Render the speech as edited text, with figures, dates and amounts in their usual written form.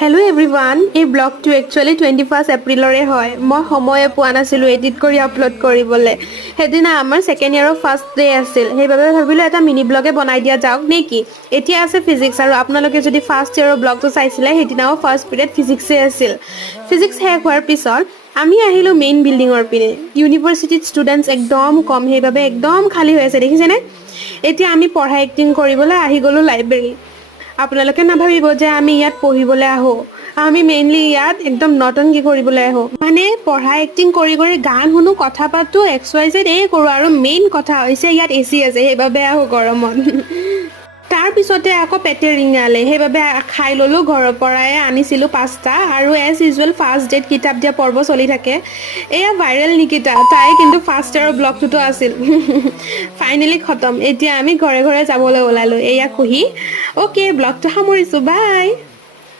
hello' everyone এই ব্লগটো actually 21 এপ্ৰিলৰে হয় মই সময়ে পোৱা নাছিলোঁ এডিট কৰি আপলোড কৰিবলৈ সেইদিনা আমাৰ ছেকেণ্ড ইয়াৰৰ ফাৰ্ষ্ট ডে আছিল সেইবাবে ভাবিলোঁ এটা মিনি ব্লগে বনাই দিয়া যাওক নেকি এতিয়া আছে ফিজিক্স আৰু আপোনালোকে যদি ফাৰ্ষ্ট ইয়াৰৰ ব্লগটো চাইছিলে সেইদিনাও ফাৰ্ষ্ট পিৰিয়ড ফিজিক্সে আছিল ফিজিক্স শেষ হোৱাৰ পিছত আমি আহিলোঁ মেইন বিল্ডিঙৰ পিনে ইউনিভাৰ্চিটিত ষ্টুডেণ্টছ একদম কম সেইবাবে একদম খালী হৈ আছে দেখিছেনে এতিয়া আমি পঢ়া এক্টিং কৰিবলৈ আহি গ'লোঁ লাইব্ৰেৰী আপোনালোকে নাভাবিব যে আমি ইয়াত পঢ়িবলৈ আহোঁ আমি মেইনলি ইয়াত একদম নটংকি কৰিবলৈ আহোঁ মানে পঢ়া এক্টিং কৰি কৰি গান শুনো কথা পাতোঁ XYZ কৰোঁ আৰু মেইন কথা হৈছে ইয়াত AC আছে সেইবাবে আহোঁ গৰমত তাৰপিছতে আকৌ পেটে ৰিঙালে সেইবাবে খাই ল'লোঁ ঘৰৰ পৰাই আনিছিলোঁ পাস্তা আৰু এজ ইউজুৱেল ফাৰ্ষ্ট ডেট কিতাপ দিয়া পৰ্ব চলি থাকে এয়া ভাইৰেল নিকিতা তাই কিন্তু ফাৰ্ষ্ট ইয়াৰৰ ব্লগটোতো আছিল ফাইনেলি খতম এতিয়া আমি ঘৰে ঘৰে যাবলৈ ওলালোঁ এয়া খুহি অ'কে ব্লগটো সামৰিছোঁ বাই